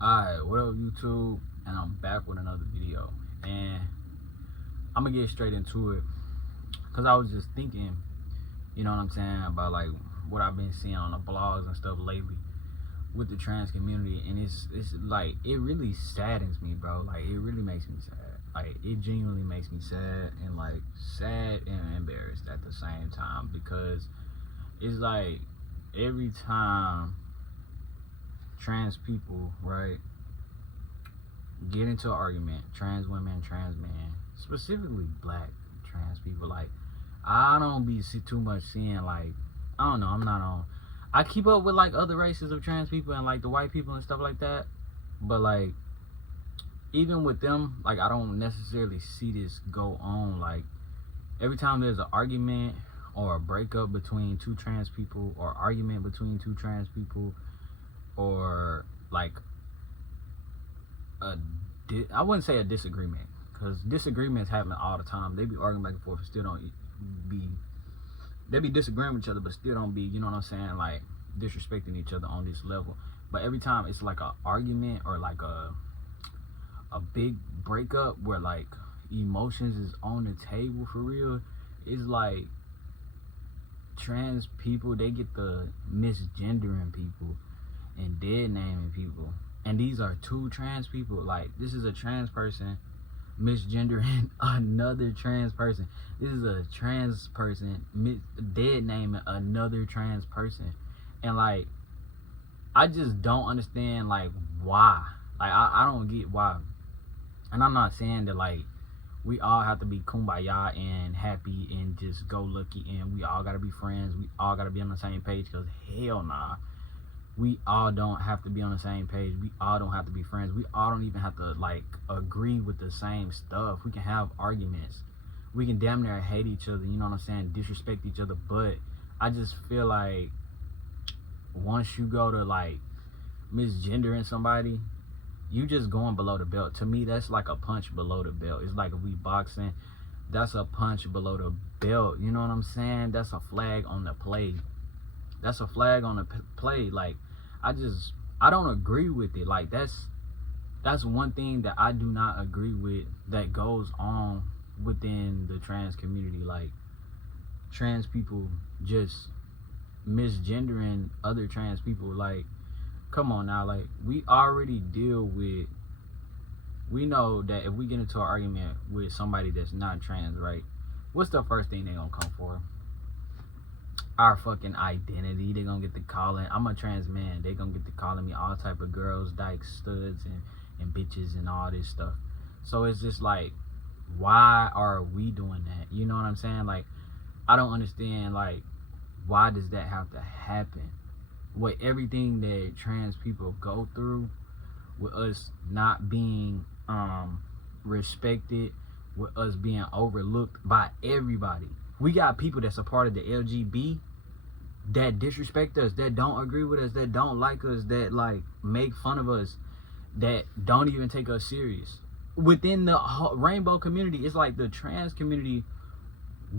Alright, what up YouTube? And I'm back with another video. And I'm gonna get straight into it. Cause I was just thinking, you know what I'm saying, about like what I've been seeing on the blogs and stuff lately with the trans community. And it's like it really saddens me, bro. Like it really makes me sad. Like it genuinely makes me sad and like sad and embarrassed at the same time, because it's like every time trans people, right, get into an argument, trans women, trans men, specifically black trans people, like I don't be too much seeing, like, I don't know, I'm not on, I keep up with like other races of trans people and like the white people and stuff like that, but like even with them, like I don't necessarily see this go on. Like every time there's an argument or a breakup between two trans people, or argument between two trans people, or like I wouldn't say a disagreement, because disagreements happen all the time. They be arguing back and forth and still don't be, they be disagreeing with each other but still don't be, you know what I'm saying, like disrespecting each other on this level. But every time it's like an argument or like a big breakup where like emotions is on the table for real, it's like trans people, they get the misgendering people and dead naming people. And these are two trans people. Like this is a trans person misgendering another trans person. This is a trans person dead naming another trans person. And like I just don't understand like why. Like I don't get why. And I'm not saying that like we all have to be kumbaya and happy and just go lucky and we all gotta be friends, we all gotta be on the same page, because hell nah, we all don't have to be on the same page, we all don't have to be friends, we all don't even have to like agree with the same stuff. We can have arguments, we can damn near hate each other, you know what I'm saying, disrespect each other. But I just feel like once you go to like misgendering somebody, you just going below the belt. To me, that's like a punch below the belt. It's like if we boxing, that's a punch below the belt. You know what I'm saying? That's a flag on the play. That's a flag on the play. Like I don't agree with it. Like that's one thing that I do not agree with that goes on within the trans community. Like trans people just misgendering other trans people. Like come on now, like we already deal with, we know that if we get into an argument with somebody that's not trans, right, what's the first thing they gonna come for? Our fucking identity. They gonna get to calling, I'm a trans man, they gonna get to calling me all type of girls, dykes, studs, and bitches and all this stuff. So it's just like, why are we doing that? You know what I'm saying? Like I don't understand, like why does that have to happen? With everything that trans people go through, with us not being respected, with us being overlooked by everybody. We got people that's a part of the LGB that disrespect us, that don't agree with us, that don't like us, that like make fun of us, that don't even take us serious. Within the rainbow community, it's like the trans community,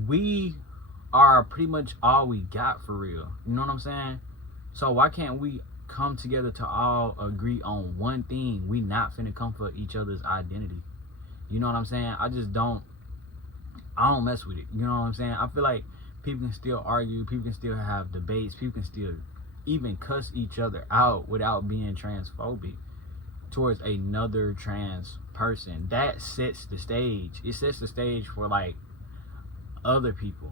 we are pretty much all we got for real. You know what I'm saying? So why can't we come together to all agree on one thing? We not finna come for each other's identity. You know what I'm saying? I don't mess with it. You know what I'm saying? I feel like people can still argue, people can still have debates, people can still even cuss each other out without being transphobic towards another trans person. That sets the stage. It sets the stage for like other people.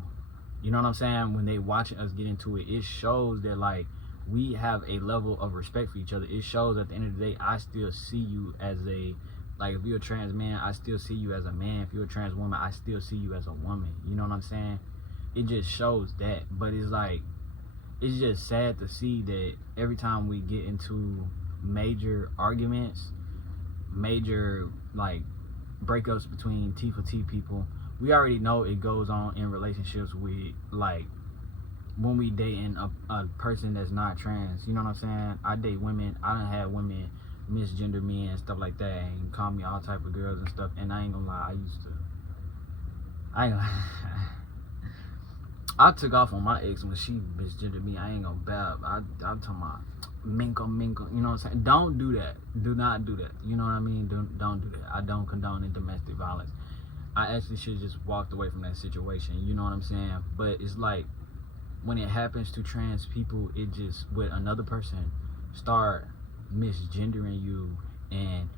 You know what I'm saying? When they watching us get into it, it shows that like we have a level of respect for each other. It shows at the end of the day, I still see you as a, like if you're a trans man, I still see you as a man. If you're a trans woman, I still see you as a woman. You know what I'm saying? It just shows that. But it's like, it's just sad to see that every time we get into major arguments, major like breakups between T for T people, we already know it goes on in relationships with like when we dating a person that's not trans. You know what I'm saying? I date women, I done had women misgender me and stuff like that and call me all type of girls and stuff, and I ain't gonna lie, I ain't gonna I took off on my ex when she misgendered me. I ain't gonna bab. I'm talking about minkle. You know what I'm saying? Don't do that. Do not do that. You know what I mean? Don't do that. I don't condone in domestic violence. I actually should have just walked away from that situation. You know what I'm saying? But it's like when it happens to trans people, it just with another person start misgendering you and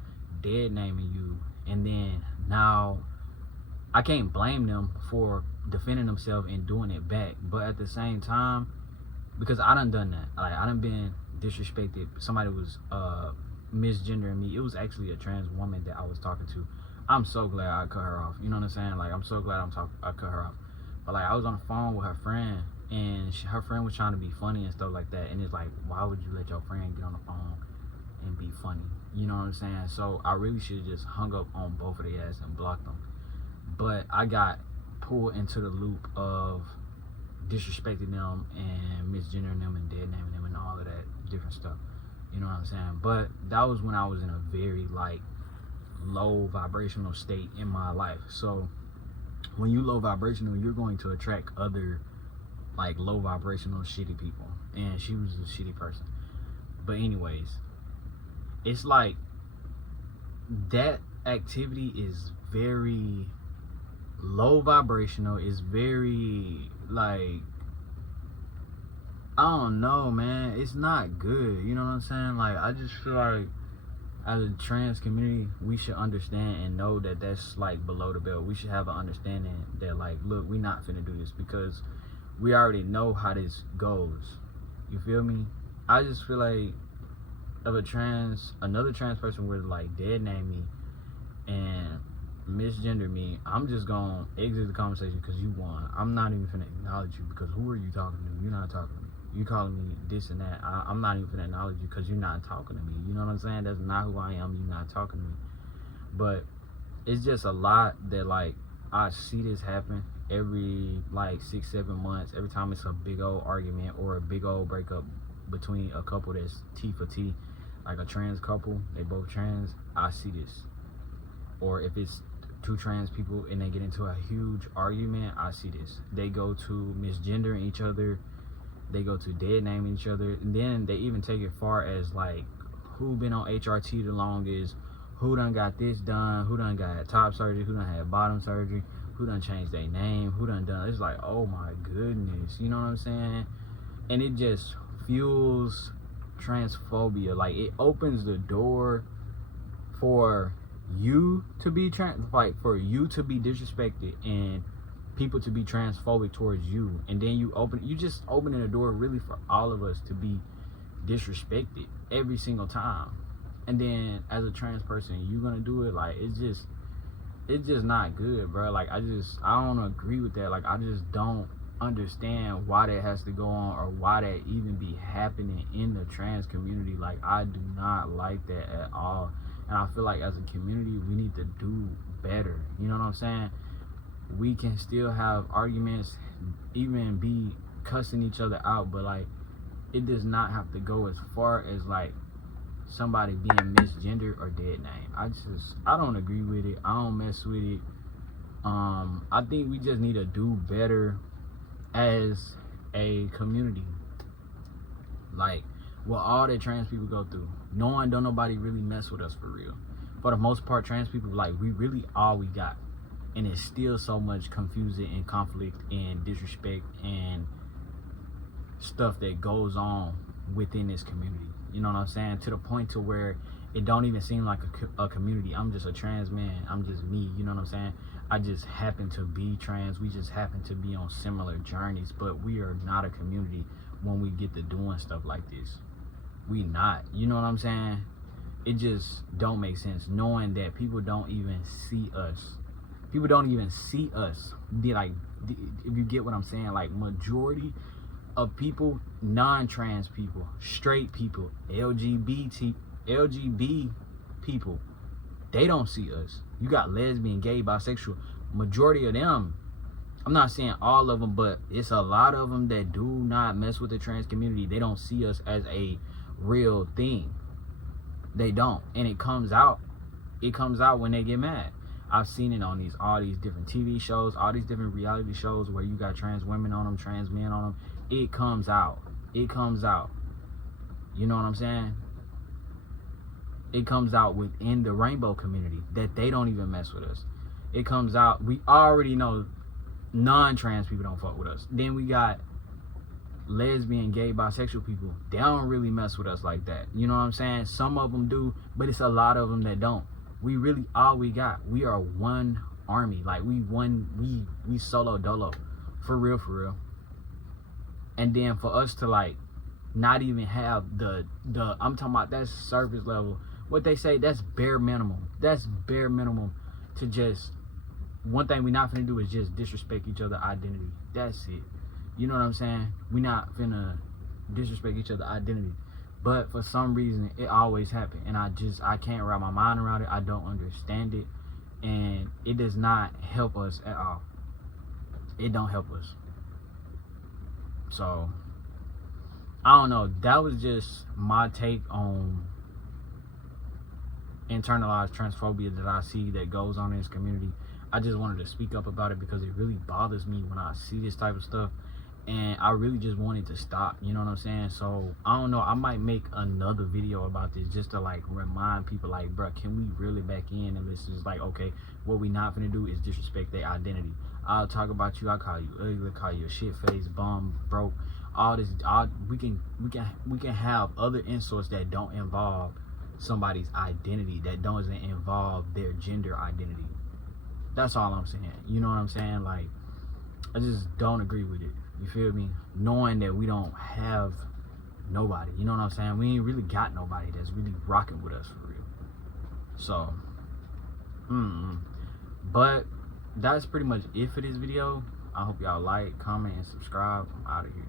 dead naming you, and then now I can't blame them for defending themselves and doing it back. But at the same time, because I done that, like I done been disrespected. Somebody was misgendering me. It was actually a trans woman that I was talking to. I'm so glad I cut her off. You know what I'm saying? Like I'm so glad I cut her off. But like I was on the phone with her friend, and her friend was trying to be funny and stuff like that. And it's like, why would you let your friend get on the phone and be funny? You know what I'm saying? So I really should have just hung up on both of their ass and blocked them. But I got pulled into the loop of disrespecting them and misgendering them and dead naming them and all of that different stuff. You know what I'm saying? But that was when I was in a very like low vibrational state in my life. So when you low vibrational, you're going to attract other like low vibrational shitty people. And she was a shitty person. But anyways, it's like that activity is very low vibrational. Is very like, I don't know, man, it's not good. You know what I'm saying? Like I just feel like as a trans community, we should understand and know that that's like below the belt. We should have an understanding that like, look, we not finna do this because we already know how this goes. You feel me? I just feel like if another trans person were to like dead name me and misgender me, I'm just gonna exit the conversation because you won. I'm not even finna acknowledge you because who are you talking to? You're not talking to me. You calling me this and that. I'm not even finna acknowledge you because you're not talking to me. You know what I'm saying? That's not who I am. You're not talking to me. But it's just a lot that like I see this happen every like 6-7 months. Every time it's a big old argument or a big old breakup between a couple that's T for T, like a trans couple, they both trans, I see this. Or if it's two trans people and they get into a huge argument, I see this. They go to misgendering each other, they go to dead naming each other, and then they even take it far as like who been on HRT the longest, who done got this done, who done got top surgery, who done had bottom surgery, who done changed their name, who done it's like, oh my goodness, you know what I'm saying? And it just fuels transphobia. Like it opens the door for you to be for you to be disrespected and people to be transphobic towards you, and then you just opening the door really for all of us to be disrespected every single time. And then as a trans person, you gonna do it. Like it's just not good, bro. Like I don't agree with that. Like I just don't understand why that has to go on or why that even be happening in the trans community. Like I do not like that at all. And I feel like as a community, we need to do better. You know what I'm saying? We can still have arguments, even be cussing each other out, but like it does not have to go as far as like somebody being misgendered or dead name. I don't agree with it. I don't mess with it. I think we just need to do better as a community. Like what all that trans people go through, knowing don't nobody really mess with us for real. For the most part, trans people, like we really all we got. And it's still so much confusion and conflict and disrespect and stuff that goes on within this community. You know what I'm saying? To the point to where it don't even seem like a community. I'm just a trans man. I'm just me. You know what I'm saying? I just happen to be trans. We just happen to be on similar journeys, but we are not a community when we get to doing stuff like this. We not. You know what I'm saying? It just don't make sense knowing that people don't even see us. People don't even see us. Like, if you get what I'm saying, like majority of people, non-trans people, straight people, LGBT people, they don't see us. You got lesbian, gay, bisexual. Majority of them, I'm not saying all of them, but it's a lot of them that do not mess with the trans community. They don't see us as a real thing. They don't. And it comes out when they get mad. I've seen it on all these different TV shows, all these different reality shows where you got trans women on them, trans men on them. It comes out. It comes out. You know what I'm saying? It comes out within the rainbow community that they don't even mess with us. It comes out. We already know non-trans people don't fuck with us. Then we got lesbian, gay, bisexual people. They don't really mess with us like that. You know what I'm saying? Some of them do, but it's a lot of them that don't. We really all we got. We are one army. Like we solo dolo. For real. And then for us to like not even have the I'm talking about that's surface level. What they say, that's bare minimum. That's bare minimum to just one thing we not finna do is just disrespect each other's identity. That's it. You know what I'm saying? We not finna disrespect each other's identity. But for some reason, it always happens. And I can't wrap my mind around it. I don't understand it. And it does not help us at all. It don't help us. So, I don't know. That was just my take on internalized transphobia that I see that goes on in this community. I just wanted to speak up about it because it really bothers me when I see this type of stuff. And I really just wanted to stop, you know what I'm saying? So I don't know, I might make another video about this just to like remind people like, bruh, can we really back in? And it's just like, okay, what we not gonna do is disrespect their identity. I'll talk about you, I'll call you ugly, call you a shit face, bum, broke, all this. We can have other insults that don't involve somebody's identity, that doesn't involve their gender identity. That's all I'm saying. You know what I'm saying? Like, I just don't agree with it. You feel me? Knowing that we don't have nobody. You know what I'm saying? We ain't really got nobody that's really rocking with us for real. So, but that's pretty much it for this video. I hope y'all like, comment, and subscribe. I'm out of here.